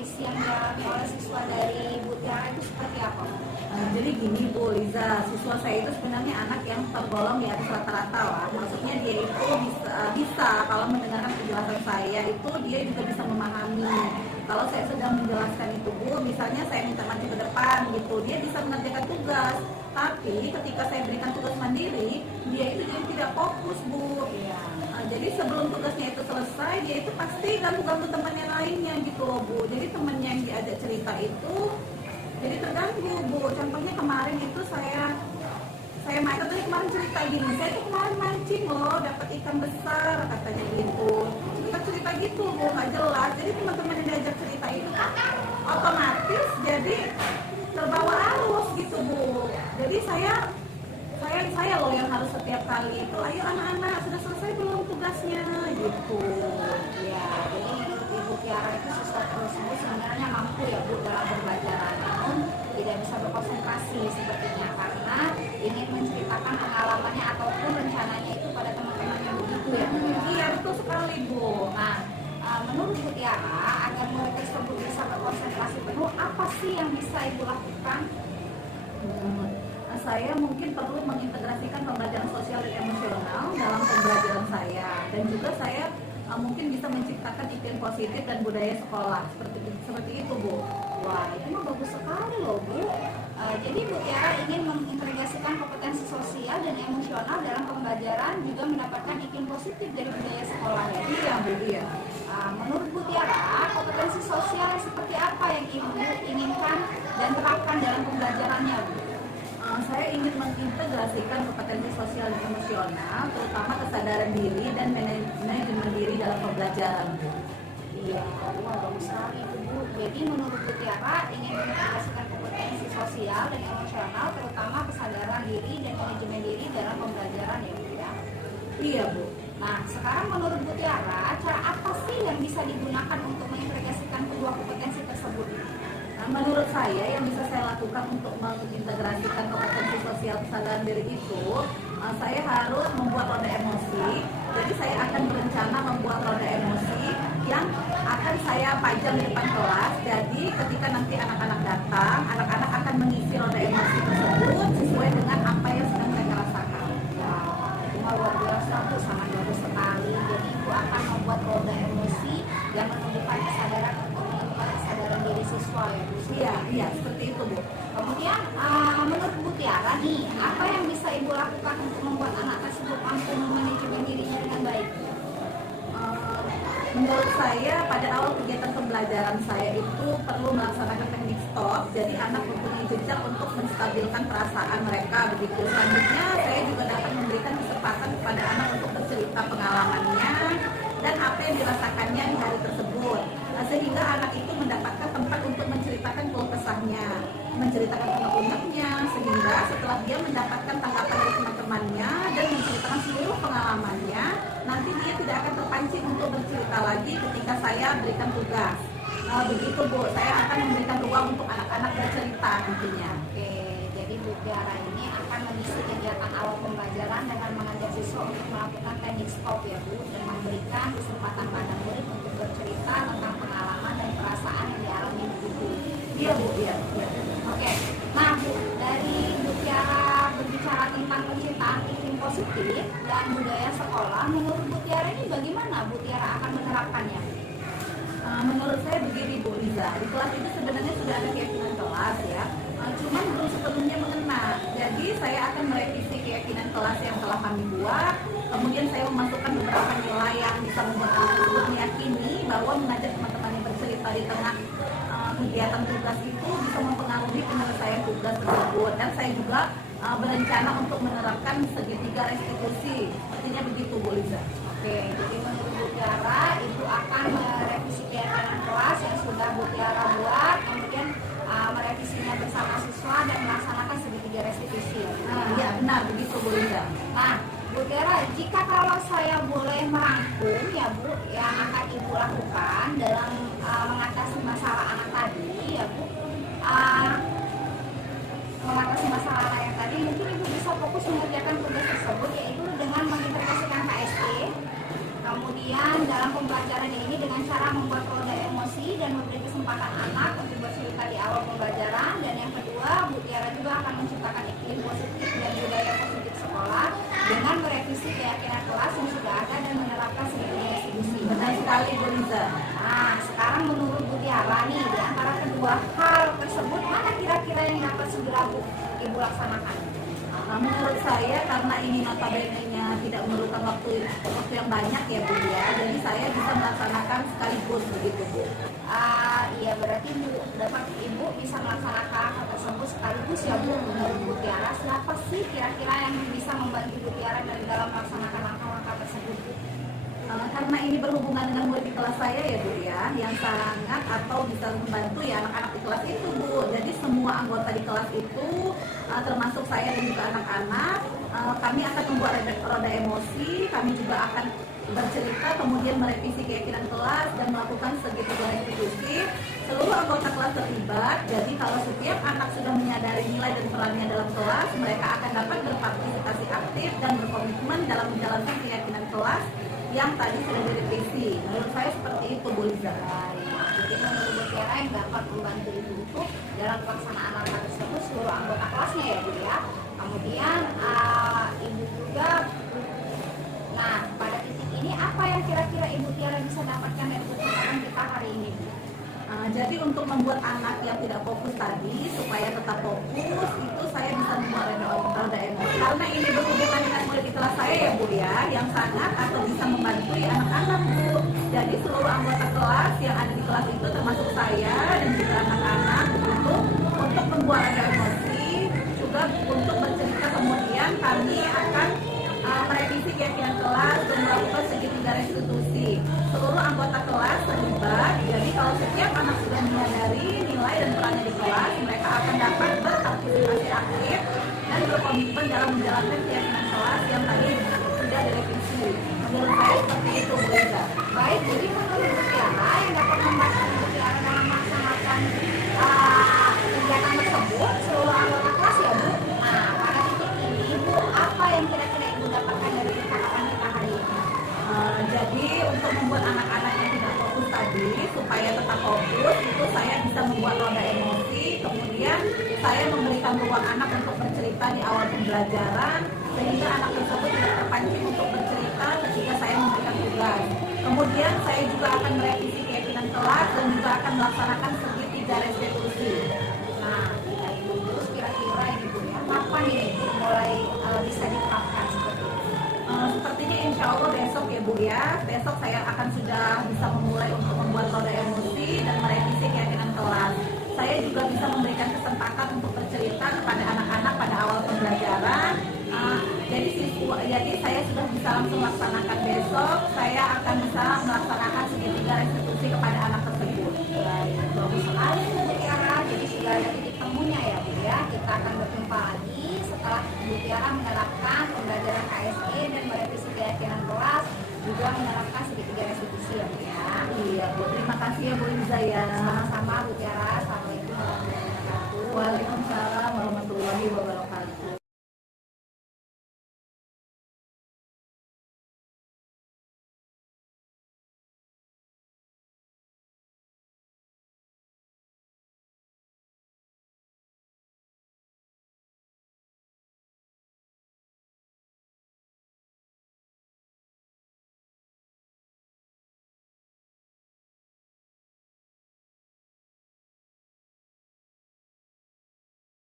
revisi yang dialami oleh siswa dari Bu Tiara itu seperti apa? Jadi gini Bu Liza, siswa saya itu sebenarnya anak yang tergolong di atas rata-rata lah. Maksudnya dia itu bisa kalau mendengarkan penjelasan saya itu dia juga bisa memahami. Kalau saya sedang menjelaskan itu Bu, misalnya saya minta maju ke depan gitu, dia bisa mengerjakan tugas. Tapi ketika saya berikan tugas mandiri, dia itu jadi tidak fokus Bu. Jadi sebelum tugasnya itu selesai, dia itu pasti ganggu-ganggu temannya lainnya gitu loh Bu. Jadi temannya yang diajak cerita itu jadi terganggu Bu. Contohnya kemarin itu saya tadi kemarin cerita gini, saya tuh kemarin mancing loh, dapat ikan besar katanya gitu. Cerita gitu Bu, nggak jelas. Jadi teman-teman yang diajak cerita itu kan otomatis jadi terbawa arus gitu Bu. Jadi saya loh yang harus setiap kali itu, ayo anak-anak sudah selesai belum tugasnya gitu. Ya, jadi Ibu Tiara itu siswa tersebut sebenarnya mampu ya Bu dalam pembelajaran, namun tidak bisa berkonsentrasi sepertinya karena ingin menceritakan pengalamannya ataupun rencananya itu pada teman-temannya begitu ya Bu ya. Iya betul sekali Bu. Nah, menurut Bu Tiara agar murid tersebut bisa berkonsentrasi penuh, apa sih yang bisa Ibu lakukan? Saya mungkin perlu mengintegrasikan pembelajaran sosial dan emosional dalam pembelajaran saya, dan juga saya mungkin bisa menciptakan iklim positif dan budaya sekolah seperti itu Bu. Wah, itu mah bagus sekali loh Bu. Jadi Bu Tiara ingin mengintegrasikan kompetensi sosial dan emosional dalam pembelajaran, juga mendapatkan iklim positif dari budaya sekolah ya. Iya Bu, iya. Menurut Bu Tiara, kompetensi sosial seperti apa yang Ibu inginkan dan terapkan dalam pembelajarannya Bu? Saya ingin mengintegrasikan kompetensi sosial dan emosional, terutama kesadaran diri dan manajemen diri dalam pembelajaran. Iya, wah bagus sekali itu Bu. Jadi menurut Bu Tiara ingin mengintegrasikan kompetensi sosial dan emosional, terutama kesadaran diri dan manajemen diri dalam pembelajaran ya Bu ya. Iya Bu. Nah, sekarang menurut Bu Tiara, cara apa sih yang bisa digunakan untuk mengintegrasikan kedua kompetensi tersebut? Menurut saya yang bisa saya lakukan untuk mengintegrasikan kompetensi sosial kesadaran diri itu, saya harus membuat roda emosi. Jadi saya akan berencana membuat roda emosi yang akan saya pajang di depan kelas. Jadi ketika nanti anak-anak datang, anak-anak akan mengisi roda emosi tersebut sesuai dengan apa yang sedang mereka rasakan. Wah, luar biasa Bu, sangat bagus sekali. Jadi Ibu akan membuat roda emosi yang menunjukkan kesadaran diri siswa ya Bu. Iya, seperti itu Bu. Kemudian menurut Bu Tiara nih, apa yang bisa Ibu lakukan untuk membuat anak tersebut mampu memanajemen dirinya dengan baik? Menurut saya pada awal kegiatan pembelajaran saya itu perlu melaksanakan teknik stop. Jadi anak mempunyai jejak untuk menstabilkan perasaan mereka begitu. Selanjutnya saya juga dapat memberikan kesempatan kepada anak untuk bercerita pengalamannya dan apa yang dirasakannya di hari tersebut. Sehingga anak itu mendapatkan tempat untuk menceritakan keluh kesahnya, menceritakan unek-uneknya, sehingga setelah dia mendapatkan tanggapan dari teman-temannya dan menceritakan seluruh pengalamannya, nanti dia tidak akan terpancing untuk bercerita lagi ketika saya berikan tugas. Begitu Bu, saya akan memberikan ruang untuk anak-anak bercerita nantinya. Oke, jadi Bu Tiara ini akan mengisi kegiatan awal pembelajaran dengan mengajak siswa untuk melakukan teknik stop ya Bu, dan memberikan kesempatan pada murid untuk bercerita tentang pengalaman dan perasaan yang dialami begitu. Iya Bu, iya. Oke, nah Bu, dari Bu Tiara berbicara tentang penciptaan iklim positif dan budaya sekolah, menurut Bu Tiara ini bagaimana Bu Tiara akan menerapkannya? Menurut saya begini Bu Liza, di kelas itu sebenarnya sudah ada keyakinan kelas ya, cuman belum sepenuhnya mengena. Jadi saya akan merevisi keyakinan kelas yang telah kami buat, kemudian saya memasukkan beberapa nilai yang bisa membuat anak tersebut meyakini bahwa mengajak teman-temannya bercerita di tengah kegiatan tugas itu bisa mempengaruhi penyelesaian tugas tersebut. Dan saya juga berencana untuk menerapkan segitiga restitusi, artinya begitu Bu Liza. Oke, jadi menurut Bu Tiara itu akan merevisi keyakinan kelas yang sudah Bu Tiara buat, kemudian merevisinya bersama siswa dan melaksanakan segitiga restitusi. Iya benar begitu Bu Liza. Nah, Bu Tiara, jika kalau saya boleh merangkum ya Bu, yang akan Ibu lakukan dalam mengatasi masalah anak tadi ya Bu, mengatasi masalah anak yang tadi, mungkin Ibu bisa fokus mengerjakan tugas tersebut, yaitu dengan mengintegrasikan KSE. Kemudian dalam pembelajaran ini dengan cara membuat roda emosi dan memberi kesempatan kesempatan anak untuk bercerita di awal pembelajaran, dan yang kedua, Bu Tiara juga akan menciptakan iklim positif dan budaya positif sekolah dengan merevisi keyakinan kelas yang sudah ada dan menerapkan segala institusi. Benar sekali Bu Liza. Nah, sekarang menurut Bu Tiara nih, di antara kedua hal tersebut, mana kira-kira yang dapat segera Ibu laksanakan? Nah, menurut saya karena ini notabene-nya tidak memerlukan waktu yang banyak ya Bu ya, jadi saya bisa melaksanakan sekaligus begitu Bu. Iya, berarti Ibu bisa melaksanakan hal tersebut sekaligus ya Bu. Menurut Bu Tiara, siapa sih kira-kira yang bisa membantu Bu Tiara dalam melaksanakan langkah-langkah tersebut? Karena ini berhubungan dengan murid di kelas saya ya Bu ya, yang sangat atau bisa membantu ya anak-anak di kelas itu Bu. Jadi semua anggota di kelas itu termasuk saya dan juga anak-anak, kami akan membuat roda emosi, kami juga akan bercerita, kemudian merevisi keyakinan kelas dan melakukan segitiga restitusi. Seluruh anggota kelas terlibat, jadi kalau setiap anak sudah menyadari nilai dan perannya dalam kelas, mereka akan dapat berpartisipasi aktif dan berkomitmen dalam menjalankan keyakinan kelas yang tadi sudah direvisi. Menurut saya seperti itu Bu Liza. Jadi menurut Bu Tiara yang dapat membantu Ibu itu dalam pelaksanaan langkah tersebut seluruh anggota kelasnya ya Bu ya. Kemudian Ibu juga, nah pada titik ini apa yang kira-kira Ibu Tiara bisa dapatkan dari percakapan kita hari ini? Jadi untuk membuat anak yang tidak fokus tadi supaya tetap fokus, itu saya bisa membuat roda emosi. Karena ini berhubungan dengan murid di kelas saya ya Bu ya, yang sangat atau bisa membantu anak-anak Bu. Jadi seluruh anggota kelas yang ada di kelas itu termasuk saya dan juga anak-anak untuk membuat roda emosi, juga untuk bercerita, kemudian kami akan merevisi keyakinan kelas dan melakukan segitiga restitusi. Seluruh anggota kelas terlibat, jadi kalau setiap anak sudah menyadari nilai dan perannya di kelas, mereka akan dapat berpartisipasi aktif dan berkomitmen dalam menjalankan keyakinan kelas yang tadi sudah direvisi. Menurut saya seperti itu Bu Liza. Baik, jadi menurut Bu Tiara yang dapat membantu Bu Tiara dalam melaksanakan kegiatan tersebut seluruh anggota kelas ya Bu. Nah, pada titik ini Bu, apa yang kira-kira Ibu dapatkan dari percakapan kita hari ini? Jadi untuk membuat anak-anak yang tidak fokus tadi supaya tetap fokus, itu saya bisa membuat roda emosi, kemudian saya memberikan ruang anak untuk bercerita di awal pembelajaran sehingga anak tersebut tidak terpancing untuk bercerita ketika saya memberikan tugas. Kemudian saya juga akan merevisi keyakinan kelas dan juga akan melaksanakan segitiga restitusi. Nah, Ibu terus kira-kira Ibu ya, kapan ini mulai bisa diterapkan seperti itu? Sepertinya insya Allah besok ya Bu ya, besok saya akan sudah bisa memulai untuk membuat roda emosi dan merevisi keyakinan kelas. Saya juga bisa memberikan kesempatan untuk bercerita kepada anak-anak pada awal pembelajaran. Jadi saya sudah bisa langsung laksanakan besok